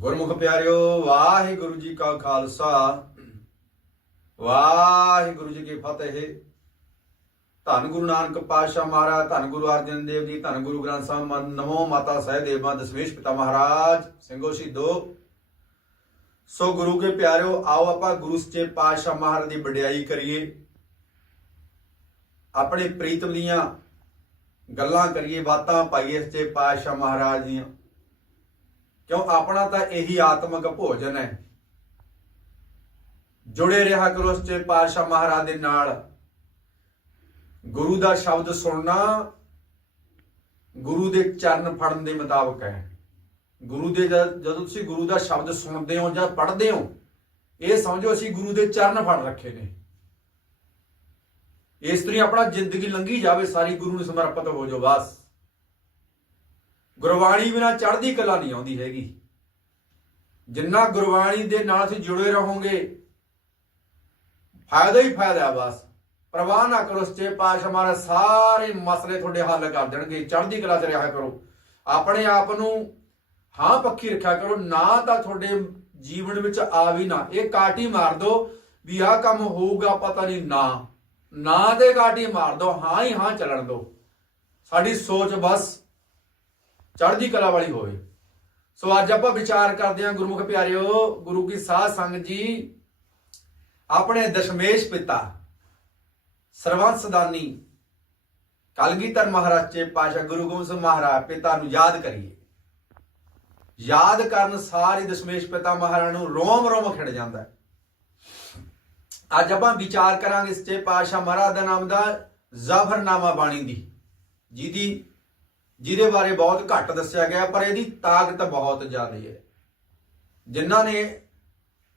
ਗੁਰਮੁਖ ਪਿਆਰਿਓ, ਵਾਹਿਗੁਰੂ ਜੀ ਕਾ ਖਾਲਸਾ। ਵਾਹਿਗੁਰੂ ਜੀ ਕੀ ਫਤਿਹ। ਧੰਨ ਗੁਰੂ ਨਾਨਕ ਪਾਤਸ਼ਾਹ ਮਹਾਰਾਜ, ਧੰਨ ਗੁਰੂ ਅਰਜਨ ਦੇਵ ਜੀ, ਧੰਨ ਗੁਰੂ ਗ੍ਰੰਥ ਸਾਹਿਬ, ਮਾ- ਨਮੋ ਮਾਤਾ ਸਾਹਿਬ ਦੇਵਾਂ ਦਸ਼ਮੇਸ਼ ਪਿਤਾ ਮਹਾਰਾਜ, ਸਿੰਘੋ ਸ਼ਹੀਦੋ ਸੋ ਗੁਰੂ ਕੇ ਪਿਆਰਿਓ, ਆਓ ਆਪਾਂ ਗੁਰੂ ਸੱਚੇ ਪਾਤਸ਼ਾਹ ਮਹਾਰਾਜ ਦੀ ਵਡਿਆਈ ਕਰੀਏ। ਆਪਣੇ ਪ੍ਰੀਤਮ ਦੀਆਂ ਗੱਲਾਂ ਕਰੀਏ, ਬਾਤਾਂ ਪਾਈਏ ਸੱਚੇ ਪਾਤਸ਼ਾਹ ਮਹਾਰਾਜ ਦੀਆਂ। ਕਿਉਂ? ਆਪਣਾ ਤਾਂ ਇਹੀ ਆਤਮਿਕ ਭੋਜਨ ਹੈ। ਜੁੜੇ ਰਿਹਾ ਕਰੋ ਸੱਚੇ ਪਾਤਸ਼ਾਹ ਮਹਾਰਾਜ ਦੇ ਨਾਲ। ਗੁਰੂ ਦਾ ਸ਼ਬਦ ਸੁਣਨਾ ਗੁਰੂ ਦੇ ਚਰਨ ਫੜਨ ਦੇ ਮੁਤਾਬਕ ਹੈ। ਗੁਰੂ ਦੇ ਜਦੋਂ ਤੁਸੀਂ ਗੁਰੂ ਦਾ ਸ਼ਬਦ ਸੁਣਦੇ ਹੋ ਜਾਂ ਪੜ੍ਹਦੇ ਹੋ, ਇਹ ਸਮਝੋ ਅਸੀਂ ਗੁਰੂ ਦੇ ਚਰਨ ਫੜ ਰੱਖੇ ਨੇ। ਇਸ ਤਰੀ ਆਪਣਾ ਜ਼ਿੰਦਗੀ ਲੰਘੀ ਜਾਵੇ, ਸਾਰੀ ਗੁਰੂ ਨੂੰ ਸਮਰਪਿਤ ਹੋ ਜਾਓ, ਬਸ। ਗੁਰਬਾਣੀ ਬਿਨਾ ਚੜ੍ਹਦੀ ਕਲਾ ਨਹੀਂ ਆਉਂਦੀ ਹੈਗੀ। ਜਿੰਨਾ ਗੁਰਬਾਣੀ ਦੇ ਨਾਲ ਤੁਸੀਂ ਜੁੜੇ ਰਹੋਗੇ, ਫਾਇਦਾ ਹੀ ਫਾਇਦਾ ਬਸ। ਪ੍ਰਵਾਹ ਨਾ ਕਰੋ ਸੱਚੇ ਪਾਤਸ਼ਾਹ ਮਹਾਰਾਜ, ਸਾਰੇ ਮਸਲੇ ਤੁਹਾਡੇ ਹੱਲ ਕਰ ਦੇਣਗੇ। ਚੜ੍ਹਦੀ ਕਲਾ 'ਚ ਰਿਹਾ ਕਰੋ। ਆਪਣੇ ਆਪ ਨੂੰ ਹਾਂ ਪੱਖੀ ਰੱਖਿਆ ਕਰੋ, ਨਾ ਤਾਂ ਤੁਹਾਡੇ ਜੀਵਨ ਵਿੱਚ ਆ ਵੀ ਨਾ। ਇਹ ਕਾਟੀ ਮਾਰ ਦੋ ਵੀ ਆਹ ਕੰਮ ਹੋਊਗਾ, ਪਤਾ ਨਹੀਂ ਨਾ। ਨਾ ਦੇ ਕਾਟੀ ਮਾਰ ਦੋ, ਹਾਂ ਹੀ ਹਾਂ ਚੱਲਣ ਦੋ। ਸਾਡੀ ਸੋਚ ਬਸ ਚੜ੍ਹਦੀ ਕਲਾ ਵਾਲੀ ਹੋਵੇ। ਸੋ ਅੱਜ ਆਪਾਂ ਵਿਚਾਰ ਕਰਦੇ ਹਾਂ, ਗੁਰਮੁਖ ਪਿਆਰਿਓ, ਗੁਰੂ ਕੀ ਸਾਧ ਸੰਗਤ ਜੀ, ਆਪਣੇ ਦਸ਼ਮੇਸ਼ ਪਿਤਾ, ਸਰਵੰਸ ਦਾਨੀ, ਕਲਗੀਧਰ ਮਹਾਰਾਜ ਚੇ ਪਾਸ਼ਾ ਗੁਰੂ ਗੋਬਿੰਦ ਸਿੰਘ ਮਹਾਰਾਜ ਪਿਤਾ ਨੂੰ ਯਾਦ ਕਰੀਏ। ਯਾਦ ਕਰਨ ਸਾਰੇ ਦਸ਼ਮੇਸ਼ ਪਿਤਾ ਮਹਾਰਾਜ ਨੂੰ ਰੋਮ ਰੋਮ ਖਿੜ ਜਾਂਦਾ ਅੱਜ ਆਪਾਂ ਵਿਚਾਰ ਕਰਾਂਗੇ ਸੱਚੇ ਪਾਤਸ਼ਾਹ ਮਹਾਰਾਜ ਦਾ ਨਾਮ ਦਾ ਜ਼ਾਫਰਨਾਮਾ ਬਾਣੀ ਦੀ, ਜਿਹਦੀ ਜਿਹਦੇ ਬਾਰੇ ਬਹੁਤ ਘੱਟ ਦੱਸਿਆ ਗਿਆ, ਪਰ ਇਹਦੀ ਤਾਕਤ ਬਹੁਤ ਜ਼ਿਆਦਾ ਹੈ। ਜਿਨ੍ਹਾਂ ਨੇ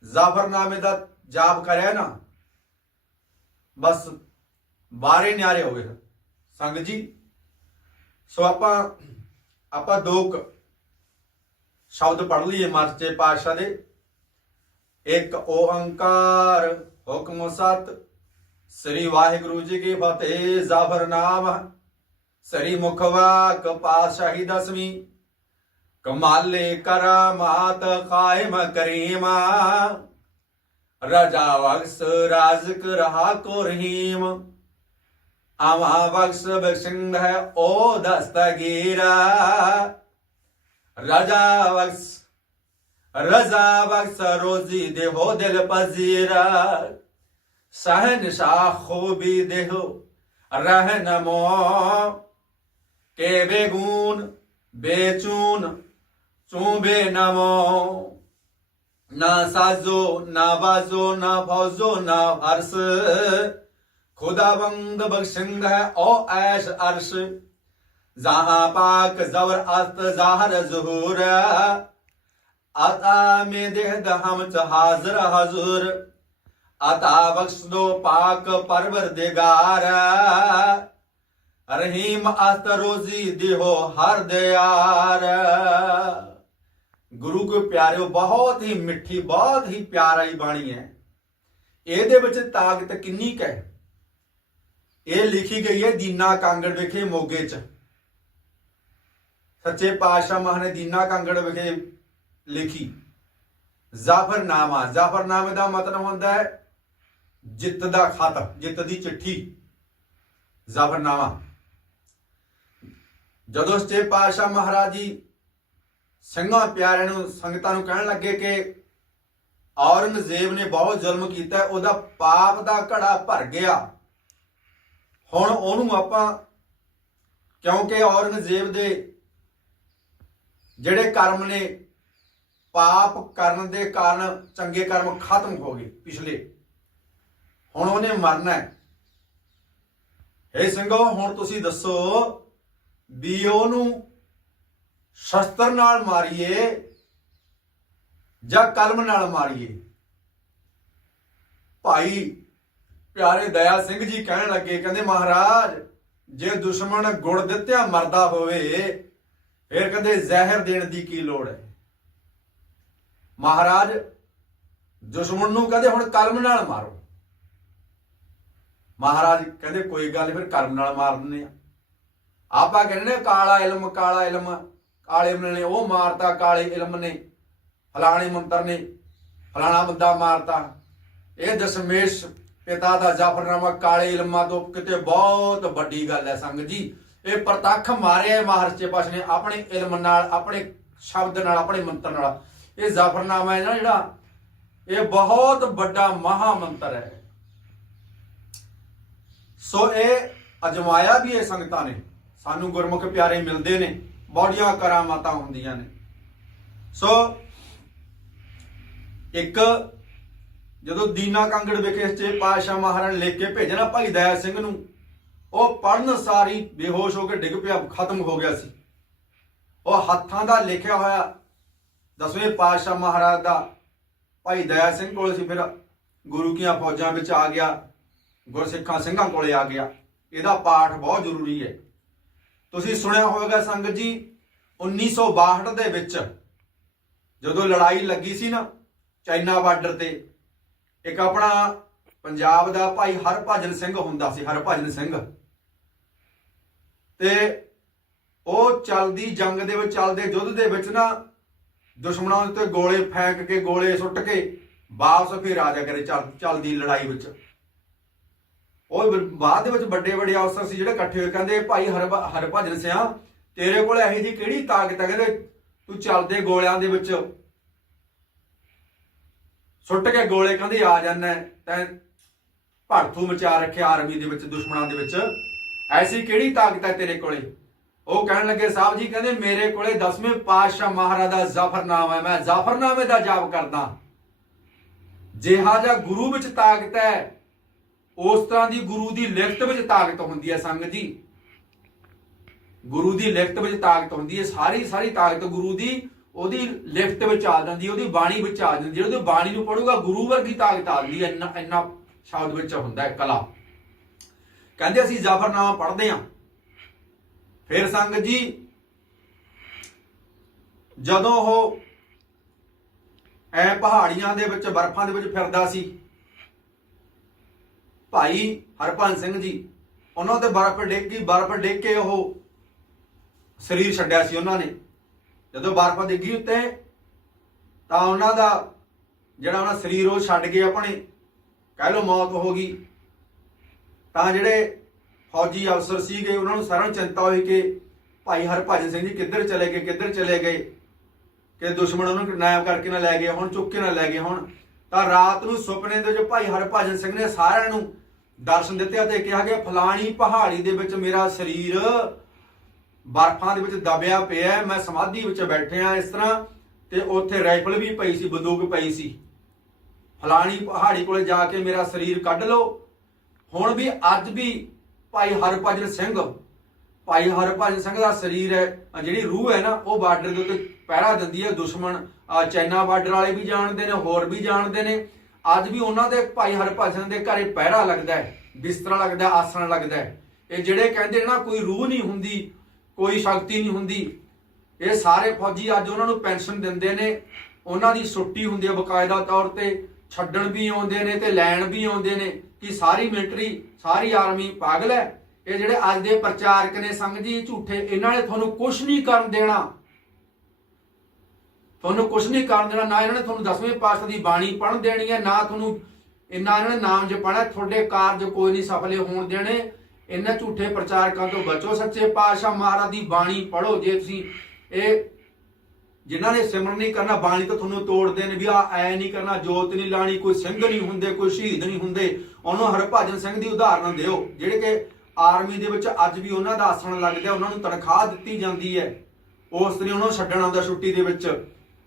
ਜ਼ਾਫਰਨਾਮੇ ਦਾ ਜਾਪ ਕਰਿਆ ਨਾ, ਬਸ ਬਾਰੇ ਨਿਆਰੇ ਹੋ ਗਏ। ਸੰਗਤ ਜੀ, ਸੋ ਆਪਾਂ ਆਪਾਂ ਦੋ ਸ਼ਬਦ ਪੜ੍ਹ ਲਈਏ ਮਰਚੇ ਪਾਤਸ਼ਾਹ ਦੇ। ਇੱਕ, ਓੰਕਾਰ, ਹੁਕਮ ਸਤ, ਸ੍ਰੀ ਵਾਹਿਗੁਰੂ ਜੀ ਕੀ ਫਤਿਹ, ਜ਼ਾਫਰਨਾਮ। ਸਰੀ ਮੁਖਵਾ ਕਪਾਸ਼ਾਹੀ ਦਸਵੀਂ। ਕਮਾਲੇ ਕਰਾਮਾਤ ਕਾਇਮ ਕਰੀਮਾ। ਰਜਾ ਵਕਸ ਰਾਜ਼ਕ ਰਹਾ ਕੋ ਰਹੀਮ। ਆਵਾ ਵਕਸ ਬਖਸ਼ਿੰਦ ਹੈ ਓ ਦਸਤਗੀਰਾ। ਰਜਾ ਵਕਸ, ਰਜ਼ਾ ਬਖਸ਼ ਰੋਜ਼ੀ ਦੇਹੋ ਦਿਲ ਪਜ਼ੀਰਾ। ਸਹਨਸ਼ਾਹ ਖੂਬੀ ਦੇਹੋ ਰਹਿਨਮੋ ਕੇ ਬੇਗੂਨ ਬੇਚੂਨ, ਚੂਬੇ ਨਮੋ। ਨਾ ਸਾਜ਼ੋ, ਨਾ ਬਾਜ਼ੋ, ਨਾ ਫੌਜ਼ੋ, ਨਾ ਹਰਸ। ਖੁਦਾਵੰਦ ਬਖਸ਼ਿੰਦ ਹੈ, ਓ ਐਸ਼ ਅਰਸ਼। ਜਹਾਂ ਪਾਕ ਜ਼ਵਰ ਅਸਤ, ਜ਼ਾਹਰ ਜ਼ਹੂਰ। ਅਤਾ ਮੇ ਦੇਹ ਦਹਮ ਚ ਹਾਜ਼ਰ ਹਜ਼ੂਰ। ਅਤਾ ਬਖਸ਼ ਦੋ ਪਾਕ ਪਰਵਰਦਿਗਾਰ ਰਹੀਮ ਅਸਤ ਰੋਜ਼ੀ ਦਿਹੋ ਹਰ ਦਿਆਰ। ਗੁਰੂ ਕੋ ਪਿਆਰਿਓ, ਬਹੁਤ ਹੀ ਮਿੱਠੀ, ਬਹੁਤ ਹੀ ਪਿਆਰੀ ਬਾਣੀ ਹੈ। ਇਹਦੇ ਵਿੱਚ ਤਾਕਤ ਕਿੰਨੀ ਕੁ ਹੈ? ਇਹ ਲਿਖੀ ਗਈ ਹੈ ਦੀਨਾ ਕਾਂਗੜ ਵਿਖੇ ਮੋਗੇ ਚ। ਸੱਚੇ ਪਾਤਸ਼ਾਹ ਮਹਾਂ ਨੇ ਦੀਨਾ ਕਾਂਗੜ ਵਿਖੇ ਲਿਖੀ। ਜ਼ਾਫਰਨਾਮਾ, ਜ਼ਾਫਰਨਾਮੇ ਦਾ ਮਤਲਬ ਹੁੰਦਾ ਹੈ ਜਿੱਤ ਦਾ ਖਤ ਜਿੱਤ ਦੀ ਚਿੱਠੀ। ਜ਼ਾਫਰਨਾਮਾ। ਜਦੋਂ ਸੱਚੇ ਪਾਤਸ਼ਾਹ ਮਹਾਰਾਜ ਜੀ ਸਿੰਘਾਂ ਪਿਆਰਿਆਂ ਨੂੰ, ਸੰਗਤਾਂ ਨੂੰ ਕਹਿਣ ਲੱਗੇ ਕਿ ਔਰੰਗਜ਼ੇਬ ਨੇ ਬਹੁਤ ਜ਼ੁਲਮ ਕੀਤਾ, ਉਹਦਾ ਪਾਪ ਦਾ ਘੜਾ ਭਰ ਗਿਆ। ਹੁਣ ਉਹਨੂੰ ਆਪਾਂ ਕਿਉਂਕਿ ਔਰੰਗਜ਼ੇਬ ਦੇ ਜਿਹੜੇ ਕਰਮ ਨੇ, ਪਾਪ ਕਰਨ ਦੇ ਕਾਰਨ ਚੰਗੇ ਕਰਮ ਖਤਮ ਹੋ ਗਏ ਪਿਛਲੇ। ਹੁਣ ਉਹਨੇ ਮਰਨਾ ਹੈ। ਏ ਸਿੰਘੋ, ਹੁਣ ਤੁਸੀਂ ਦੱਸੋ ਵੀ ਉਹਨੂੰ ਸ਼ਸਤਰ ਨਾਲ ਮਾਰੀਏ ਜਾਂ ਕਲਮ ਨਾਲ ਮਾਰੀਏ। ਭਾਈ ਪਿਆਰੇ ਦਇਆ ਸਿੰਘ ਜੀ ਕਹਿਣ ਲੱਗੇ, ਕਹਿੰਦੇ, ਮਹਾਰਾਜ, ਜੇ ਦੁਸ਼ਮਣ ਗੁੜ ਦਿੱਤਿਆ ਮਰਦਾ ਹੋਵੇ, ਫਿਰ ਕਹਿੰਦੇ, ਜ਼ਹਿਰ ਦੇਣ ਦੀ ਕੀ ਲੋੜ ਹੈ? ਮਹਾਰਾਜ ਦੁਸ਼ਮਣ ਨੂੰ ਕਹਿੰਦੇ, ਹੁਣ ਕਲਮ ਨਾਲ ਮਾਰੋ। ਮਹਾਰਾਜ ਕਹਿੰਦੇ, ਕੋਈ ਗੱਲ ਫਿਰ ਕਲਮ ਨਾਲ ਮਾਰ ਦਿੰਦੇ ਆ ਆਪਾਂ ਕਹਿੰਦੇ ਨੇ ਕਾਲਾ ਇਲਮ ਕਾਲਾ ਇਲਮ, ਕਾਲੇ ਇਲਮ ਨੇ, ਉਹ ਮਾਰਤਾ ਕਾਲੇ ਇਲਮ ਨੇ, ਫਲਾਣੇ ਮੰਤਰ ਨੇ, ਫਲਾਣਾ ਬੰਦਾ ਮਾਰਤਾ। ਇਹ ਦਸ਼ਮੇਸ਼ ਪਿਤਾ ਦਾ ਜਾਫਰਨਾਮਾ ਕਾਲੇ ਇਲਮਾਂ ਤੋਂ ਕਿਤੇ ਬਹੁਤ ਵੱਡੀ ਗੱਲ ਹੈ ਸੰਗਤ ਜੀ। ਇਹ ਪ੍ਰਤੱਖ ਮਾਰਿਆ ਹੈ ਪਾਸ਼ ਨੇ ਆਪਣੇ ਇਲਮ ਨਾਲ, ਆਪਣੇ ਸ਼ਬਦ ਨਾਲ, ਆਪਣੇ ਮੰਤਰ ਨਾਲ। ਇਹ ਜਾਫਰਨਾਮਾ ਹੈ ਨਾ ਜਿਹੜਾ, ਇਹ ਬਹੁਤ ਵੱਡਾ ਮਹਾ ਮੰਤਰ ਹੈ। ਸੋ ਇਹ ਅਜਮਾਇਆ ਵੀ ਇਹ ਸੰਗਤਾਂ ਨੇ। ਸਾਨੂੰ ਗੁਰਮੁਖ ਪਿਆਰੇ ਮਿਲਦੇ ਨੇ, ਬੜੀਆਂ ਕਰਾਮਾਤਾਂ ਹੁੰਦੀਆਂ ਨੇ। ਸੋ, ਇੱਕ ਜਦੋਂ ਦੀਨਾ ਕੰਗੜ ਵਿਖੇ ਸੱਚੇ ਪਾਤਸ਼ਾਹ ਮਹਾਰਾਜ ਲਿਖ ਕੇ ਭੇਜਣਾ ਭਾਈ ਦਇਆ ਸਿੰਘ ਨੂੰ, ਉਹ ਪੜਨ ਸਾਰੀ ਬੇਹੋਸ਼ ਹੋ ਕੇ ਡਿੱਗ ਪਿਆ, ਖਤਮ ਹੋ ਗਿਆ ਸੀ। ਉਹ ਹੱਥਾਂ ਦਾ ਲਿਖਿਆ ਹੋਇਆ ਦਸਵੇਂ ਪਾਤਸ਼ਾਹ ਮਹਾਰਾਜ ਦਾ ਭਾਈ ਦਇਆ ਸਿੰਘ ਕੋਲ ਸੀ ਫਿਰ, ਗੁਰੂ ਕੀਆਂ ਫੌਜਾਂ ਵਿੱਚ ਆ ਗਿਆ, ਗੁਰਸਿੱਖਾਂ ਸਿੰਘਾਂ ਕੋਲੇ ਆ ਗਿਆ। ਇਹਦਾ ਪਾਠ ਬਹੁਤ ਜ਼ਰੂਰੀ ਹੈ। ਤੁਸੀਂ ਸੁਣਿਆ ਹੋਵੇਗਾ ਸੰਗਤ ਜੀ 1962 ਦੇ ਵਿੱਚ ਜਦੋਂ ਲੜਾਈ ਲੱਗੀ ਸੀ ਨਾ, ਚਾਈਨਾ ਬਾਰਡਰ ਤੇ, ਇੱਕ ਆਪਣਾ ਪੰਜਾਬ ਦਾ ਭਾਈ ਹਰਭਜਨ ਸਿੰਘ ਹੁੰਦਾ ਸੀ, ਹਰਭਜਨ ਸਿੰਘ। ਤੇ ਉਹ ਚੱਲਦੀ ਜੰਗ ਦੇ ਵਿੱਚ, ਚੱਲਦੇ ਯੁੱਧ ਦੇ ਵਿੱਚ ਨਾ, ਦੁਸ਼ਮਣਾਂ ਉੱਤੇ ਗੋਲੇ ਫੈਂਕ ਕੇ, ਗੋਲੇ ਸੁੱਟ ਕੇ ਵਾਪਸ ਫਿਰ ਆ ਜਾ ਕਰੇ ਚੱਲ- ਚੱਲਦੀ ਲੜਾਈ ਵਿੱਚ। ਉਹ ਬਾਅਦ ਦੇ ਵਿੱਚ ਵੱਡੇ ਵੱਡੇ ਅਫਸਰ ਸੀ ਜਿਹੜੇ ਇਕੱਠੇ ਹੋਏ, ਕਹਿੰਦੇ ਭਾਈ ਹਰ ਹਰਭਜਨ ਸਿਆ, ਤੇਰੇ ਕੋਲ ਇਹੋ ਜੀ ਕਿਹੜੀ ਤਾਕਤ ਹੈ ਕਹਿੰਦੇ ਤੂੰ ਚੱਲਦੇ ਗੋਲਿਆਂ ਦੇ ਵਿੱਚ। ਸੁੱਟ ਕੇ ਗੋਲੇ ਕਹਿੰਦੇ ਆ ਜਾਂਦਾ ਤੈਂ ਭੜਥੂ ਮਚਾ ਰੱਖਿਆ ਆਰਮੀ ਦੇ ਵਿੱਚ, ਦੁਸ਼ਮਣਾਂ ਦੇ ਵਿੱਚ। ਐਸੀ ਕਿਹੜੀ ਤਾਕਤ ਹੈ ਤੇਰੇ ਕੋਲੇ? ਉਹ ਕਹਿਣ ਲੱਗੇ, ਸਾਹਿਬ ਜੀ, ਕਹਿੰਦੇ, ਮੇਰੇ ਕੋਲੇ 10ਵੇਂ ਪਾਤਸ਼ਾਹ ਮਹਾਰਾਜ ਦਾ ਜ਼ਾਫਰਨਾਮਾ ਹੈ। ਮੈਂ ਜ਼ਾਫਰਨਾਮੇ ਦਾ ਜਾਪ ਕਰਦਾ। ਜਿਹਾ ਜਿਹਾ ਗੁਰੂ ਵਿੱਚ ਤਾਕਤ ਹੈ ਉਸ ਤਰ੍ਹਾਂ ਦੀ ਗੁਰੂ ਦੀ ਲਿਖਤ ਵਿੱਚ ਤਾਕਤ ਹੁੰਦੀ ਹੈ ਸੰਗਤ ਜੀ। ਗੁਰੂ ਦੀ ਲਿਖਤ ਵਿੱਚ ਤਾਕਤ ਹੁੰਦੀ ਹੈ, ਸਾਰੀ ਸਾਰੀ ਤਾਕਤ ਗੁਰੂ ਦੀ, ਉਹਦੀ ਲਿਖਤ ਵਿੱਚ ਆ ਜਾਂਦੀ, ਉਹਦੀ ਬਾਣੀ ਵਿੱਚ ਆ ਜਾਂਦੀ ਹੈ ਉਹਦੀ ਬਾਣੀ ਨੂੰ ਪੜੂਗਾ ਗੁਰੂ ਵਰਗੀ ਤਾਕਤ ਆ ਜਾਂਦੀ ਹੈ, ਇੰਨਾ ਇੰਨਾ ਸ਼ਬਦ ਵਿੱਚ ਹੁੰਦਾ ਹੈ, ਕਲਾ। ਕਹਿੰਦੇ ਅਸੀਂ ਜਫ਼ਰਨਾਮਾ ਪੜ੍ਹਦੇ ਹਾਂ। ਫਿਰ ਸੰਗਤ ਜੀ, ਜਦੋਂ ਉਹ ਐ ਪਹਾੜੀਆਂ ਦੇ ਵਿੱਚ, ਬਰਫਾਂ ਦੇ ਵਿੱਚ ਫਿਰਦਾ ਸੀ ਭਾਈ ਹਰਪਾਲ ਸਿੰਘ ਜੀ, ਉਹਨਾਂ ਤੇ ਬਰਫ਼ ਡਿੱਗ ਗਈ, ਬਰਫ਼ ਡਿੱਗ ਕੇ ਉਹ ਸਰੀਰ ਛੱਡਿਆ ਸੀ ਉਹਨਾਂ ਨੇ। ਜਦੋਂ ਬਰਫ਼ ਡਿੱਗੀ ਉੱਤੇ, ਤਾਂ ਉਹਨਾਂ ਦਾ ਜਿਹੜਾ ਉਹਨਾਂ ਸਰੀਰ, ਉਹ ਛੱਡ ਗਏ ਆਪਣੇ। ਕਹਿ ਲਓ ਮੌਤ ਹੋ ਗਈ। ਤਾਂ ਜਿਹੜੇ ਫੌਜੀ ਅਫਸਰ ਸੀਗੇ, ਉਹਨਾਂ ਨੂੰ ਸਾਰਿਆਂ ਨੂੰ ਚਿੰਤਾ ਹੋਈ ਕਿ ਭਾਈ ਹਰਭਜਨ ਸਿੰਘ ਜੀ ਕਿੱਧਰ ਚਲੇ ਗਏ, ਕਿੱਧਰ ਚਲੇ ਗਏ? ਕਿ ਦੁਸ਼ਮਣ ਉਹਨੂੰ ਕਿਡਨੈਪ ਕਰਕੇ ਨਾ ਲੈ ਗਏ ਹੁਣ, ਚੁੱਕ ਕੇ ਨਾ ਲੈ ਗਏ ਹੁਣ। ਤਾਂ ਰਾਤ ਨੂੰ ਸੁਪਨੇ ਦੇ ਵਿੱਚ ਭਾਈ ਹਰਭਜਨ ਸਿੰਘ ਨੇ ਸਾਰਿਆਂ ਨੂੰ ਦਰਸ਼ਨ ਦਿੱਤੇ ਅਤੇ ਕਿਹਾ ਕਿ ਫਲਾਣੀ ਪਹਾੜੀ ਦੇ ਵਿੱਚ ਮੇਰਾ ਸਰੀਰ ਬਰਫਾਂ ਦੇ ਵਿੱਚ ਦਬਿਆ ਪਿਆ ਮੈਂ ਸਮਾਧੀ ਵਿੱਚ ਬੈਠਿਆ ਇਸ ਤਰ੍ਹਾਂ ਤੇ ਉੱਥੇ ਰਾਈਫਲ ਵੀ ਪਈ ਸੀ, ਬੰਦੂਕ ਪਈ ਸੀ। ਫਲਾਣੀ ਪਹਾੜੀ ਕੋਲੇ ਜਾ ਕੇ ਮੇਰਾ ਸਰੀਰ ਕੱਢ ਲਓ। ਹੁਣ ਵੀ ਅੱਜ ਵੀ ਭਾਈ ਹਰਭਜਨ ਸਿੰਘ, ਭਾਈ ਹਰਭਜਨ ਸਿੰਘ ਦਾ ਸਰੀਰ ਹੈ ਜਿਹੜੀ ਰੂਹ ਹੈ ਨਾ, ਉਹ ਬਾਰਡਰ ਦੇ ਉੱਤੇ ਪਹਿਰਾ ਦਿੰਦੀ ਹੈ। ਦੁਸ਼ਮਣ, ਅਹ ਚਾਈਨਾ ਬਾਰਡਰ ਵਾਲੇ ਵੀ ਜਾਣਦੇ ਨੇ, ਹੋਰ ਵੀ ਜਾਣਦੇ ਨੇ। ਅੱਜ ਵੀ ਉਹਨਾਂ ਦੇ ਭਾਈ ਹਰਭਜਨ ਦੇ ਘਰੇ ਪਹਿਰਾ ਲੱਗਦਾ ਹੈ, ਬਿਸਤਰਾ ਲੱਗਦਾ ਆਸਣ ਲੱਗਦਾ ਹੈ। ਇਹ ਜਿਹੜੇ ਕਹਿੰਦੇ ਨਾ ਕੋਈ ਰੂਹ ਨਹੀਂ ਹੁੰਦੀ, ਕੋਈ ਸ਼ਕਤੀ ਨਹੀਂ ਹੁੰਦੀ। ਇਹ ਸਾਰੇ ਫੌਜੀ ਅੱਜ ਉਹਨਾਂ ਨੂੰ ਪੈਨਸ਼ਨ ਦਿੰਦੇ ਨੇ। ਉਹਨਾਂ ਦੀ ਛੁੱਟੀ ਹੁੰਦੀ ਹੈ ਬਕਾਇਦਾ ਤੌਰ ਤੇ, ਛੱਡਣ ਵੀ ਆਉਂਦੇ ਨੇ ਤੇ ਲੈਣ ਵੀ ਆਉਂਦੇ ਨੇ ਕਿ ਸਾਰੀ ਮਿਲਟਰੀ, ਸਾਰੀ ਆਰਮੀ ਪਾਗਲ ਹੈ। ਇਹ ਜਿਹੜੇ ਅੱਜ ਦੇ ਪ੍ਰਚਾਰਕ ਨੇ ਸੰਗ ਜੀ, ਝੂਠੇ, ਇਹਨਾਂ ਨੇ ਤੁਹਾਨੂੰ ਕੁਝ ਨਹੀਂ ਕਰਨ ਦੇਣਾ। ਤੁਹਾਨੂੰ ਕੁਝ ਨਹੀਂ ਕਰਨ ਦੇਣਾ, ਨਾ ਇਹਨਾਂ ਨੇ ਤੁਹਾਨੂੰ ਦਸਵੇਂ ਪਾਤਸ਼ਾਹ ਦੀ ਬਾਣੀ ਪੜ੍ਹਨ ਦੇਣੀ ਹੈ, ਨਾ ਤੁਹਾਨੂੰ ਇੰਨਾ ਇਹਨਾਂ ਨੇ ਨਾਮ ਜਪਣਾ ਤੁਹਾਡੇ ਕਾਰਜ ਕੋਈ ਨਹੀਂ ਸਫਲੇ ਹੋਣ ਦੇਣੇ। ਇਹਨਾਂ ਝੂਠੇ ਪ੍ਰਚਾਰਕਾਂ ਤੋਂ ਬਚੋ, ਸੱਚੇ ਪਾਤਸ਼ਾਹ ਮਹਾਰਾਜ ਦੀ ਬਾਣੀ ਪੜੋ ਜੇ ਤੁਸੀਂ ਇਹ ਜਿਨ੍ਹਾਂ ਨੇ ਸਿਮਰਨ ਨਹੀਂ ਕਰਨਾ, ਬਾਣੀ ਤਾਂ ਤੁਹਾਨੂੰ ਤੋੜਦੇ ਨੇ ਵੀ ਆ ਐ ਨਹੀਂ ਕਰਨਾ, ਜੋਤ ਨਹੀਂ ਲਾਣੀ, ਕੋਈ ਸਿੰਘ ਨਹੀਂ ਹੁੰਦੇ, ਕੋਈ ਸ਼ਹੀਦ ਨਹੀਂ ਹੁੰਦੇ। ਉਹਨੂੰ ਹਰਭਜਨ ਸਿੰਘ ਦੀ ਉਦਾਹਰਨ ਦਿਓ, ਜਿਹੜੇ ਕਿ ਆਰਮੀ ਦੇ ਵਿੱਚ ਅੱਜ ਵੀ ਉਹਨਾਂ ਦਾ ਆਸਣ ਲੱਗਦਾ, ਉਹਨਾਂ ਨੂੰ ਤਨਖਾਹ ਦਿੱਤੀ ਜਾਂਦੀ ਹੈ। ਉਸ ਨੇ ਉਹਨਾਂ ਨੂੰ ਛੱਡਣ ਆਉਂਦਾ ਛੁੱਟੀ ਦੇ ਵਿੱਚ।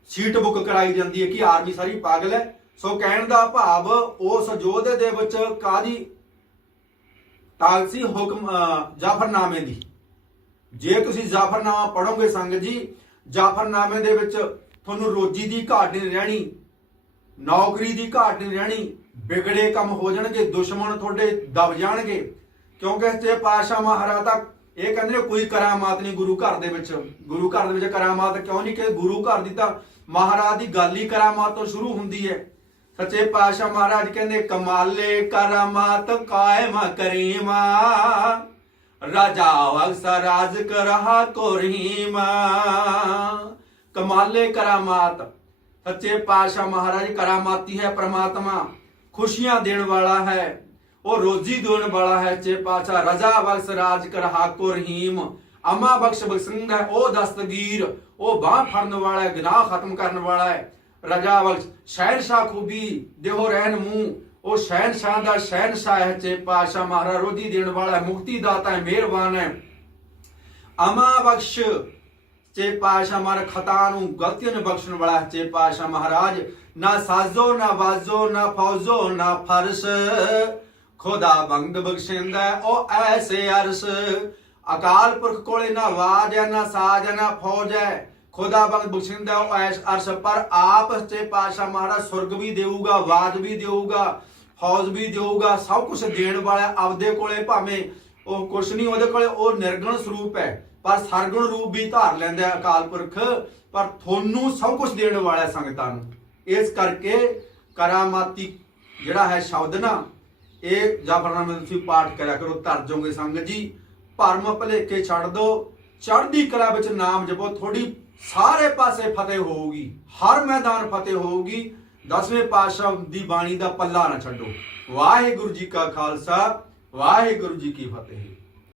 ਸੀਟ ਬੁੱਕ ਕਰਾਈ ਜਾਂਦੀ ਹੈ ਕਿ ਆਰਮੀ ਸਾਰੀ ਪਾਗਲ ਹੈ। ਸੋ ਕਹਿਣ ਦਾ ਭਾਵ ਉਸ ਯੋਧੇ ਦੇ ਵਿੱਚ ਕਾਦੀ ਤਾਲਸੀ ਹੁਕਮ ਜਾਫਰਨਾਮੇ ਦੀ। ਜੇ ਤੁਸੀਂ ਜਾਫਰਨਾਮਾ ਪੜੋਗੇ ਸੰਗਤ ਜੀ, ਜਾਫਰਨਾਮੇ ਦੇ ਵਿੱਚ ਤੁਹਾਨੂੰ ਰੋਜੀ ਦੀ ਘਾਟ ਨਹੀਂ ਰਹਿਣੀ, ਨੌਕਰੀ ਦੀ ਘਾਟ ਨਹੀਂ ਰਹਿਣੀ, ਵਿਗੜੇ ਕੰਮ ਹੋ ਜਾਣਗੇ, ਦੁਸ਼ਮਣ ਤੁਹਾਡੇ ਦਬ ਜਾਣਗੇ। ਕਿਉਂਕਿ ਸੱਚੇ ਪਾਤਸ਼ਾਹ ਮਹਾਰਾਜ ਤਾਂ ਇਹ ਕਹਿੰਦੇ ਨੇ ਕੋਈ ਕਰਾਮਾਤ ਨਹੀਂ ਗੁਰੂ ਘਰ ਦੇ ਵਿੱਚ। ਗੁਰੂ ਘਰ ਦੇ ਵਿੱਚ ਕਰਾਮਾਤ ਕਿਉਂ ਨਹੀਂ? ਕਿ ਗੁਰੂ ਘਰ ਦੀ ਤਾਂ ਮਹਾਰਾਜ ਦੀ ਗੱਲ ਹੀ ਕਰਾਮਾਤ ਤੋਂ ਸ਼ੁਰੂ ਹੁੰਦੀ ਹੈ। ਸੱਚੇ ਪਾਤਸ਼ਾਹ ਮਹਾਰਾਜ ਕਹਿੰਦੇ, ਕਮਾਲੇ ਕਰਾਮਾਤ ਕਾਇਮ ਕਰੀਮਾ, ਰਾਜਾ ਵਕਸਾ ਰਾਜ ਕਰਹਾ ਕੋਰੀਮਾ। ਕਮਾਲੇ ਕਰਾਮਾਤ। ਸੱਚੇ ਪਾਤਸ਼ਾਹ ਮਹਾਰਾਜ ਕਰਾਮਾਤੀ ਹੈ, ਪ੍ਰਮਾਤਮਾ। ਖੁਸ਼ੀਆਂ ਦੇਣ ਵਾਲਾ ਹੈ। ਉਹ रोजी देने वाला है चे पाचा रजा बख्श राज कर हाको रहीम अमा बख्श बखसंग है ओ दस्तगीर ओ बाह फड़न वाला है गुनाह खत्म करने वाला है रजा बख्श शहन शाह खूबी देहो रहन मुंह ओ शहन शाह दा शहन शाह है चे पाचा महारा रोजी देने वाला है मुक्ति दाता है मेहरबान है अमा बख्श चे पाशा ਮਾਰ ਖਤਾ ਨੂੰ ਗਲਤੀਆਂ ਨੂੰ ਬਖਸ਼ਣ ਵਾਲਾ ਚੇ ਪਾਸ਼ਾ ਮਹਾਰਾਜ ਨਾ ਸਾਜ਼ੋ ਨਾ ਵਾਜ਼ੋ ਨਾ ਫੌਜ਼ੋ ਨਾ ਫਰਸ਼ ਖੁਦਾ ਬੰਦ ਬਖਸ਼ਿੰਦਾ ਉਹ ਐਸੇ ਅਰਸ਼। ਅਕਾਲ ਪੁਰਖ ਕੋਲੇ ਨਾ ਆਵਾਜ਼ ਹੈ, ਨਾ ਸਾਜ਼ ਹੈ, ਨਾ ਫੌਜ ਹੈ। ਖੁਦਾ ਬੰਦ ਬਖਸ਼ਿੰਦਾ ਉਹ ਐਸ ਅਰਸ਼। ਪਰ ਆਪ ਚੇ ਪਾਸ਼ਾ ਮਹਾਰਾਜ ਸੁਰਗ ਵੀ ਦੇਊਗਾ ਆਵਾਜ਼ ਵੀ ਦੇਊਗਾ, ਫੌਜ ਵੀ ਦੇਊਗਾ, ਸਭ ਕੁਝ ਦੇਣ ਵਾਲਾ ਆਪਦੇ ਕੋਲੇ। ਭਾਵੇਂ ਉਹ ਕੁਛ ਨਹੀਂ, ਉਹਦੇ ਕੋਲੇ ਉਹ ਨਿਰਗਣ ਸਰੂਪ ਹੈ, ਪਰ ਸਰਗੁਣ ਰੂਪ ਵੀ ਧਾਰ ਲੈਂਦਾ ਅਕਾਲ ਪੁਰਖ। ਪਰ ਤੁਹਾਨੂੰ ਸਭ ਕੁਝ ਦੇਣ ਵਾਲਾ ਸੰਗਤਾਂ ਨੂੰ। ਇਸ ਕਰਕੇ ਕਰਾਮਾਤੀ ਜਿਹੜਾ ਹੈ ਸ਼ਬਦ ਨਾ ਇਹ ਜਾਫਰਨਾਮੇ ਦਾ ਤੁਸੀਂ ਪਾਠ ਕਰਿਆ ਕਰੋ ਤਰਜੋਗੇ ਸੰਗਤ ਜੀ। ਭਰਮ ਭਲੇਖੇ ਛੱਡ ਦੋ, ਚੜ੍ਹਦੀ ਕਲਾ ਵਿੱਚ ਨਾਮ ਜਪੋ ਥੋੜੀ ਸਾਰੇ ਪਾਸੇ ਫਤਿਹ ਹੋਊਗੀ, ਹਰ ਮੈਦਾਨ ਫਤਿਹ ਹੋਊਗੀ। ਦਸਵੇਂ ਪਾਤਸ਼ਾਹ ਦੀ ਬਾਣੀ ਦਾ ਪੱਲਾ ਨਾ ਛੱਡੋ। ਵਾਹਿਗੁਰੂ ਜੀ ਕਾ ਖਾਲਸਾ, ਵਾਹਿਗੁਰੂ ਜੀ ਕੀ ਫਤਿਹ।